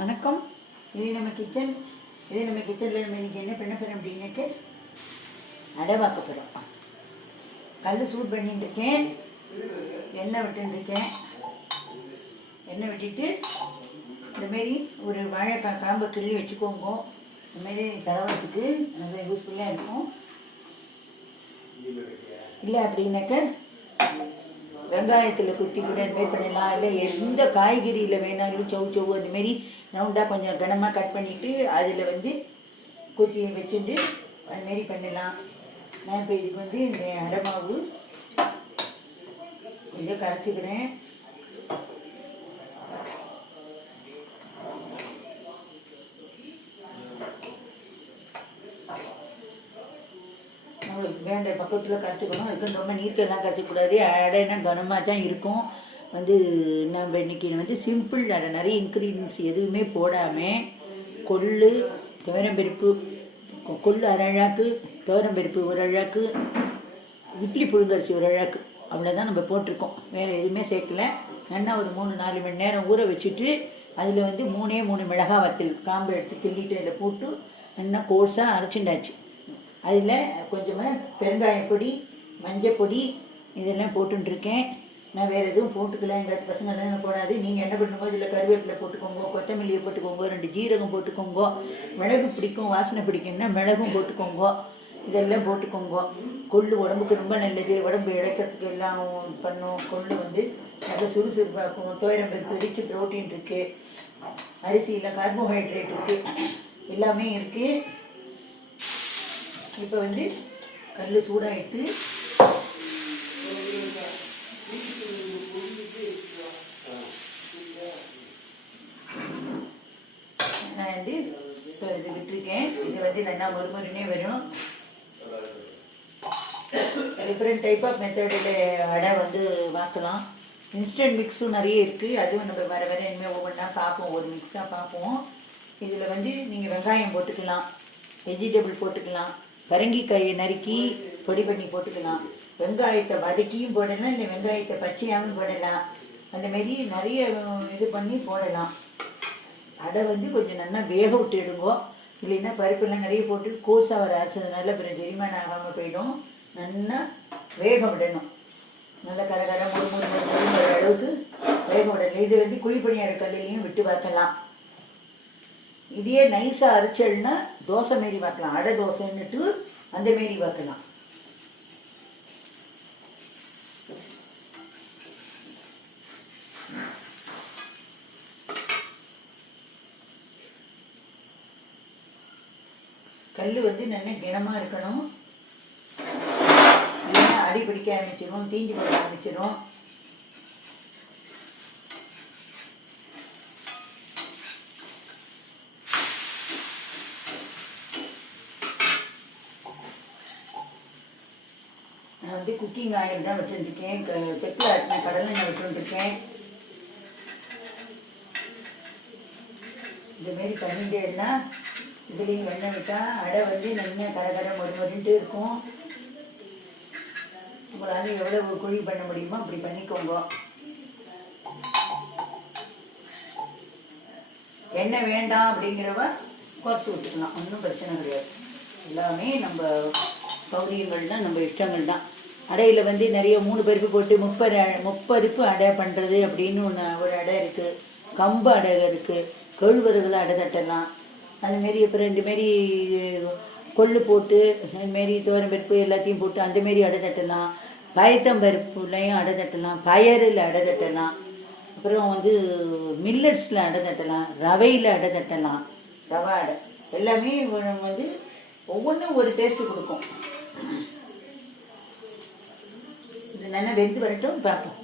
வணக்கம். இது நம்ம கிச்சன் இது நம்ம கிச்சனில் நம்ம இன்றைக்கி என்ன பண்ண போகிறோம் அப்படின்னாக்க அடைவாக்க போகிறோம் கல் சூட் பண்ணிட்டு இருக்கேன். எண்ணெய் விட்டுருக்கேன் எண்ணெய் விட்டுட்டு இந்தமாரி ஒரு வாழைக்காய் காம்பை கிள்ளி வச்சுக்கோங்க. இந்தமாரி தடவத்துக்கு நல்லா யூஸ்ஃபுல்லாக இருக்கும். இல்லை அப்படின்னாக்க வெங்காயத்தில் குத்தி கூட இந்த மாதிரி பண்ணிடலாம் இல்லை எந்த காய்கறியில் வேணாலும் சவு சவு அதுமாரி ரவுண்டாக கொஞ்சம் கனமாக கட் பண்ணிவிட்டு அதில் வந்து குத்தி வச்சுட்டு அதுமாரி பண்ணலாம். நான் இப்போ இதுக்கு வந்து இந்த அடை மாவு கொஞ்சம் கரைச்சிக்கிறேன். நம்மளுக்கு வேண்ட பக்கத்தில் கரைச்சிக்கணும். அதுக்கு ரொம்ப நீட்டெல்லாம் கரைச்சிக்கூடாது அடைனா கனமாக தான் இருக்கும். வந்து நம்ம இன்னைக்கு வந்து சிம்பிள் நிறைய இன்க்ரீடியன்ஸ் எதுவுமே போடாமல் கொள்ளு துவரம்பருப்பு கொள்ளு அரை அழாக்கு துவரம்பருப்பு ஒரு அழாக்கு இட்லி புழுங்கரிசி ஒரு அழாக்கு அவ்வளோதான் நம்ம போட்டிருக்கோம். வேறு எதுவுமே சேர்க்கல. நல்லா ஒரு மூணு நாலு மணி நேரம் ஊற வச்சுட்டு அதில் வந்து மூணே மூணு மிளகாய் வத்தல் காம்பு எடுத்து கிள்ளிட்டு அதில் போட்டு நல்லா கோர்ஸாக அரைச்சிண்டாச்சு அதில் கொஞ்சமாக பெருங்காய பொடி மஞ்சள் பொடி இதெல்லாம் போட்டுருக்கேன் நான் வேறு எதுவும் போட்டுக்கல எங்கள் பசங்க எல்லாம் போடாது. நீங்கள் என்ன பண்ணும்போது இதில் கருவேப்பிலை போட்டுக்கோங்க கொத்தமல்லியை போட்டுக்கோங்க ரெண்டு ஜீரகம் போட்டுக்கோங்க மிளகு பிடிக்கும் வாசனை பிடிக்கும்னா மிளகும் போட்டுக்கோங்க இதெல்லாம் போட்டுக்கோங்க. கொள்ளு உடம்புக்கு ரொம்ப நல்லது. உடம்பு இழைக்கிறதுக்கு எல்லாம் பண்ணும். கொள்ளு வந்து நல்ல சுறுசுறுப்பாக்கும் தோயிரம் இருக்குது ரிச்சு ப்ரோட்டீன் இருக்குது அரிசியில் கார்போஹைட்ரேட் இருக்குது எல்லாமே இருக்குது இப்போ வந்து கல் சூடாயிட்டு நான் வந்து இப்போ இது விட்டுருக்கேன் இது வந்து நல்லா மறுமறுனே வரும். டிஃப்ரெண்ட் டைப் ஆஃப் மெத்தடில் அடை வந்து வாக்கலாம். இன்ஸ்டன்ட் மிக்ஸும் நிறைய இருக்குது அதுவும் நம்ம வர வர இனிமேல் ஒவ்வொன்றா பார்ப்போம். ஒரு மிக்ஸாக பார்ப்போம். இதில் வந்து நீங்கள் வெங்காயம் போட்டுக்கலாம். வெஜிடபிள் போட்டுக்கலாம். பரங்கிக்காயை நறுக்கி பொடி பண்ணி போட்டுக்கலாம். வெங்காயத்தை வதக்கியும் போடலாம். இல்லை வெங்காயத்தை பச்சையாகவும் போடலாம். அந்த மாரி நிறைய இது பண்ணி போடலாம். அதை வந்து கொஞ்சம் நல்லா வேக விட்டு எடுங்கோ. இல்லைன்னா பருப்பெல்லாம் நிறைய போட்டு கோஸாக வர அரைச்சதுனால அப்புறம் ஜெரிமான் ஆகாமல் போயிடும். நல்லா வேக விடணும். நல்லா கர முறு முறு முறுங்கிற அளவுக்கு வேக விடணும். இது வந்து குழிப்பணியார கல்லையும் விட்டு வறுக்கலாம் இதையே நைஸாக அரைச்சல்னா தோசை மாரி பார்க்கலாம் அடை தோசைன்னுட்டு அந்த மாரி வாக்கலாம் கல் வந்து நல்லா கிணமா இருக்கணும். நல்லா அடி பிடிக்க ஆரம்பிச்சிடும் தீஞ்சு போட ஆரம்பிச்சிடும் நான் வந்து குக்கிங் ஆயில் தான் விட்டுருக்கேன் செக்கில் ஆட்டின கடலெண்ணெய் விட்டுருக்கேன் இந்த பண்ணிட்டேன்னா இதுலேயும் வெண்ணெய் விட்டா அடை வந்து நல்லா கரகர மொறு மொறுன்ட்டு இருக்கும். உங்களால் எவ்வளவு குழி பண்ண முடியுமோ அப்படி பண்ணிக்கோங்க. எண்ணெய் வேண்டாம் அப்படிங்கிறவ குறைச்சி விட்டுக்கலாம். ஒன்றும் பிரச்சனை கிடையாது. எல்லாமே நம்ம பௌரியங்கள் தான் நம்ம இஷ்டங்கள் தான். அடையில் வந்து நிறைய மூணு பருப்பு போட்டு முப்பது முப்பருப்பு அடை பண்ணுறது அப்படின்னு ஒன்று ஒரு அடை இருக்குது கம்பு அடை இருக்குது கேழ்வரகுல அடை தட்டலாம். அதுமாரி அப்புறம் ரெண்டு மாரி கொள்ளு போட்டு அதுமாரி பருப்பு எல்லாத்தையும் போட்டு அந்த மாரி அடை தட்டலாம். பயத்தம்பருப்புலையும் அடை தட்டலாம். பயரில் அடை தட்டலாம். அப்புறம் வந்து மில்லட்ஸில் அடை தட்டலாம். ரவையில் அடை தட்டலாம். ரவா அடை. எல்லாமே நம்ம வந்து ஒவ்வொன்றும் ஒரு டேஸ்ட்டு கொடுக்கும். இது நல்லா வெந்து வரட்டும் பார்ப்போம்.